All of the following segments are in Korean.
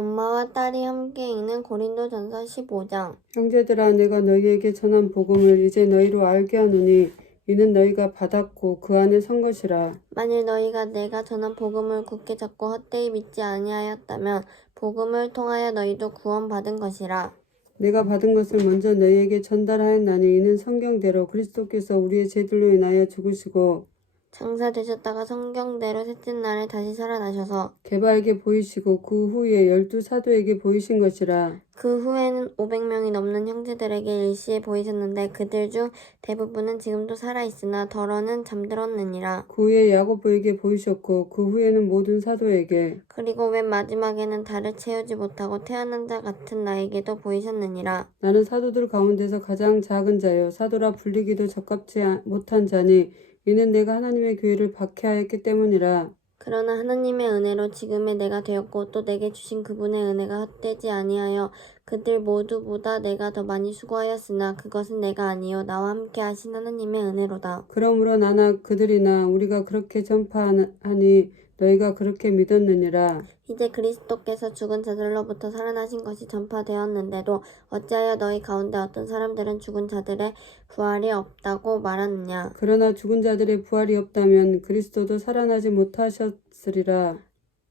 엄마와 딸이 함께 읽는 고린도전서 15장. 형제들아, 내가 너희에게 전한 복음을 이제 너희로 알게 하노니 이는 너희가 받았고 그 안에 선 것이라. 만일 너희가 내가 전한 복음을 굳게 잡고 헛되이 믿지 아니하였다면 복음을 통하여 너희도 구원받은 것이라. 내가 받은 것을 먼저 너희에게 전달하였나니 이는 성경대로 그리스도께서 우리의 죄들로 인하여 죽으시고 장사되셨다가 성경대로 셋째 날에 다시 살아나셔서 게바에게 보이시고 그 후에 12사도에게 보이신 것이라. 그 후에는 500명이 넘는 형제들에게 일시에 보이셨는데 그들 중 대부분은 지금도 살아있으나 더러는 잠들었느니라. 그 후에 야고보에게 보이셨고 그 후에는 모든 사도에게, 그리고 맨 마지막에는 달을 채우지 못하고 태어난 자 같은 나에게도 보이셨느니라. 나는 사도들 가운데서 가장 작은 자요 사도라 불리기도 적합지 못한 자니 이는 내가 하나님의 교회를 박해하였기 때문이라. 그러나 하나님의 은혜로 지금의 내가 되었고 또 내게 주신 그분의 은혜가 헛되지 아니하여 그들 모두보다 내가 더 많이 수고하였으나 그것은 내가 아니요 나와 함께 하신 하나님의 은혜로다. 그러므로 나나 그들이나 우리가 그렇게 전파하니 너희가 그렇게 믿었느니라. 이제 그리스도께서 죽은 자들로부터 살아나신 것이 전파되었는데도 어찌하여 너희 가운데 어떤 사람들은 죽은 자들의 부활이 없다고 말하느냐. 그러나 죽은 자들의 부활이 없다면 그리스도도 살아나지 못하셨으리라.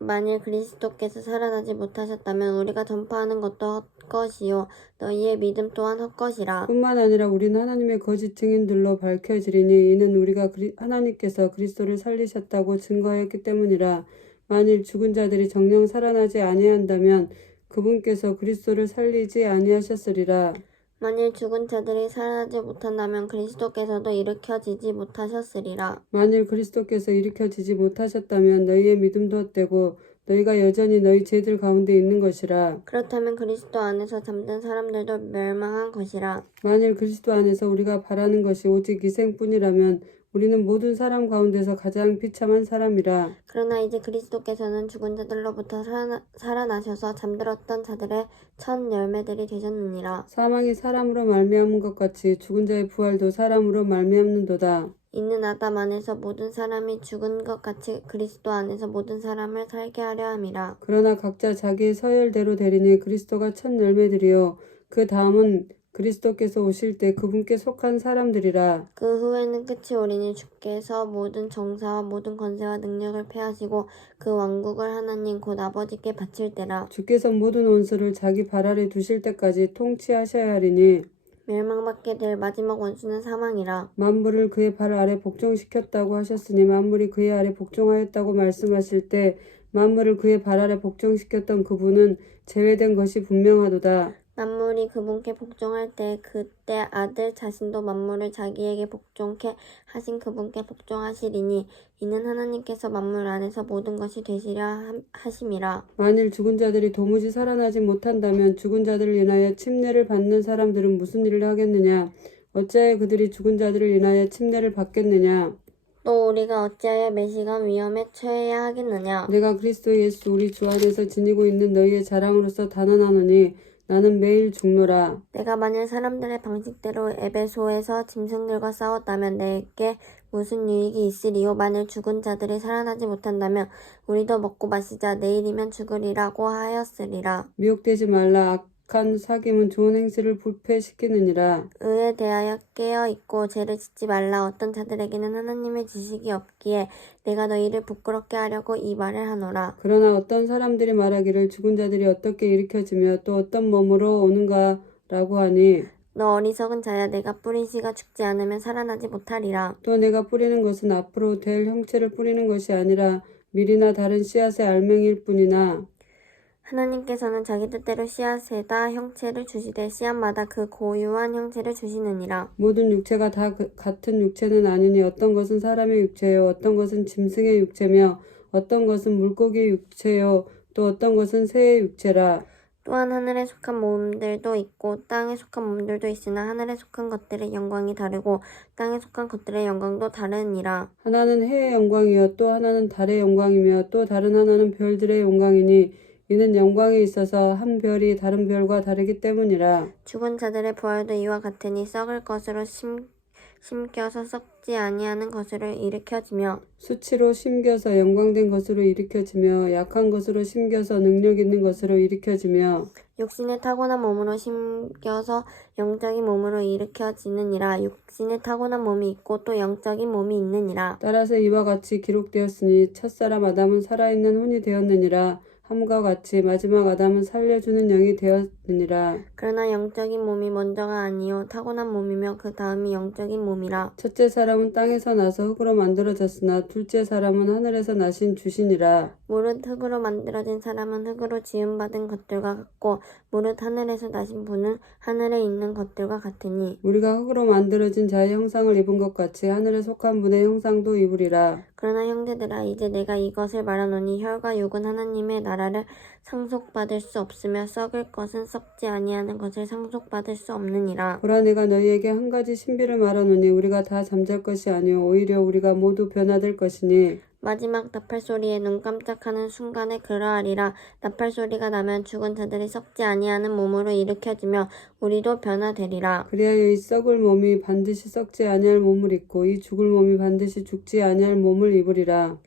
만일 그리스도께서 살아나지 못하셨다면 우리가 전파하는 것도 헛것이요 너희의 믿음 또한 헛것이라. 뿐만 아니라 우리는 하나님의 거짓 증인들로 밝혀지리니 이는 우리가 하나님께서 그리스도를 살리셨다고 증거하였기 때문이라. 만일 죽은 자들이 정녕 살아나지 아니한다면 그분께서 그리스도를 살리지 아니하셨으리라. 만일 죽은 자들이 살아나지 못한다면 그리스도께서도 일으켜지지 못하셨으리라. 만일 그리스도께서 일으켜지지 못하셨다면 너희의 믿음도 헛되고 너희가 여전히 너희 죄들 가운데 있는 것이라. 그렇다면 그리스도 안에서 잠든 사람들도 멸망한 것이라. 만일 그리스도 안에서 우리가 바라는 것이 오직 이생뿐이라면 우리는 모든 사람 가운데서 가장 비참한 사람이라. 그러나 이제 그리스도께서는 죽은 자들로부터 살아나셔서 잠들었던 자들의 첫 열매들이 되셨느니라. 사망이 사람으로 말미암은 것 같이 죽은 자의 부활도 사람으로 말미암는도다. 이는 아담 안에서 모든 사람이 죽은 것 같이 그리스도 안에서 모든 사람을 살게 하려 함이라. 그러나 각자 자기의 서열대로 되리니 그리스도가 첫 열매들이요 그 다음은 그리스도께서 오실 때 그분께 속한 사람들이라. 그 후에는 끝이 오리니 주께서 모든 정사와 모든 권세와 능력을 패하시고 그 왕국을 하나님 곧 아버지께 바칠 때라. 주께서 모든 원수를 자기 발 아래 두실 때까지 통치하셔야 하리니 멸망받게 될 마지막 원수는 사망이라. 만물을 그의 발 아래 복종시켰다고 하셨으니 만물이 그의 아래 복종하였다고 말씀하실 때 만물을 그의 발 아래 복종시켰던 그분은 제외된 것이 분명하도다. 만물이 그분께 복종할 때 그때 아들 자신도 만물을 자기에게 복종케 하신 그분께 복종하시리니 이는 하나님께서 만물 안에서 모든 것이 되시려 하심이라. 만일 죽은 자들이 도무지 살아나지 못한다면 죽은 자들을 인하여 침례를 받는 사람들은 무슨 일을 하겠느냐? 어찌하여 그들이 죽은 자들을 인하여 침례를 받겠느냐? 또 우리가 어찌하여 매시간 위험에 처해야 하겠느냐? 내가 그리스도 예수 우리 주 안에서 지니고 있는 너희의 자랑으로서 단언하노니 나는 매일 죽노라. 내가 만일 사람들의 방식대로 에베소에서 짐승들과 싸웠다면 내게 무슨 유익이 있으리요? 만일 죽은 자들이 살아나지 못한다면 우리도 먹고 마시자 내일이면 죽으리라고 하였으리라. 미혹되지 말라. 악한 사귐은 좋은 행실을 부패시키느니라. 의에 대하여 깨어있고 죄를 짓지 말라. 어떤 자들에게는 하나님의 지식이 없기에 내가 너희를 부끄럽게 하려고 이 말을 하노라. 그러나 어떤 사람들이 말하기를 죽은 자들이 어떻게 일으켜지며 또 어떤 몸으로 오는가라고 하니 너 어리석은 자야. 내가 뿌린 씨가 죽지 않으면 살아나지 못하리라. 또 내가 뿌리는 것은 앞으로 될 형체를 뿌리는 것이 아니라 밀이나 다른 씨앗의 알맹이일 뿐이나 하나님께서는 자기 뜻대로 씨앗에다 형체를 주시되 씨앗마다 그 고유한 형체를 주시느니라. 모든 육체가 다 같은 육체는 아니니 어떤 것은 사람의 육체요 어떤 것은 짐승의 육체며 어떤 것은 물고기의 육체요 또 어떤 것은 새의 육체라. 또한 하늘에 속한 몸들도 있고 땅에 속한 몸들도 있으나 하늘에 속한 것들의 영광이 다르고 땅에 속한 것들의 영광도 다르니라. 하나는 해의 영광이요 또 하나는 달의 영광이며 또 다른 하나는 별들의 영광이니 이는 영광에 있어서 한 별이 다른 별과 다르기 때문이라. 죽은 자들의 부활도 이와 같으니 썩을 것으로 심겨서 썩지 썩지 아니하는 것으로 일으켜지며 수치로 심겨서 영광된 것으로 일으켜지며 약한 것으로 심겨서 능력 있는 것으로 일으켜지며 육신의 타고난 몸으로 심겨서 영적인 몸으로 일으켜지느니라. 육신의 타고난 몸이 있고 또 영적인 몸이 있느니라. 따라서 이와 같이 기록되었으니 첫사람 아담은 살아있는 혼이 되었느니라. 함과 같이 마지막 아담은 살려주는 영이 되었느니라. 그러나 영적인 몸이 먼저가 아니요 타고난 몸이며 그 다음이 영적인 몸이라. 첫째 사람은 땅에서 나서 흙으로 만들어졌으나 둘째 사람은 하늘에서 나신 주시니라. 무릇 흙으로 만들어진 사람은 흙으로 지음받은 것들과 같고 무릇 하늘에서 나신 분은 하늘에 있는 것들과 같으니 우리가 흙으로 만들어진 자의 형상을 입은 것 같이 하늘에 속한 분의 형상도 입으리라. 그러나 형제들아 이제 내가 이것을 말하노니 혈과 육은 하나님의 나라를 상속받을 수 없으며 썩을 것은 썩지 아니하는 것을 상속받을 수 없느니라. 보라 내가 너희에게 한 가지 신비를 말하노니 우리가 다 잠잘 것이 아니요 오히려 우리가 모두 변화될 것이니 마지막 나팔 소리에 눈 깜짝하는 순간에 그러하리라. 나팔 소리가 나면 죽은 자들이 썩지 아니하는 몸으로 일으켜지며 우리도 변화되리라. 그리하여 이 썩을 몸이 반드시 썩지 아니할 몸을 입고 이 죽을 몸이 반드시 죽지 아니할 몸을 입으리라.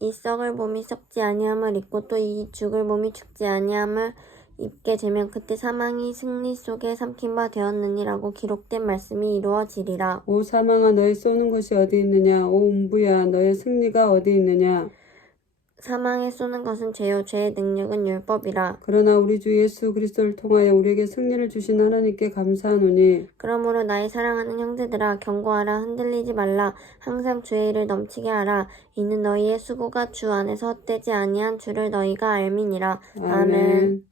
이 썩을 몸이 썩지 아니함을 입고 또 이 죽을 몸이 죽지 아니함을 입게 되면 그때 사망이 승리 속에 삼킨 바 되었느니라고 기록된 말씀이 이루어지리라. 오 사망아 너의 쏘는 것이 어디 있느냐 오 음부야 너의 승리가 어디 있느냐. 사망에 쏘는 것은 죄요 죄의 능력은 율법이라. 그러나 우리 주 예수 그리스도를 통하여 우리에게 승리를 주신 하나님께 감사하노니 그러므로 나의 사랑하는 형제들아 경고하라. 흔들리지 말라. 항상 주의 일을 넘치게 하라. 이는 너희의 수고가 주 안에서 헛되지 아니한 줄을 너희가 알미니라. 아멘.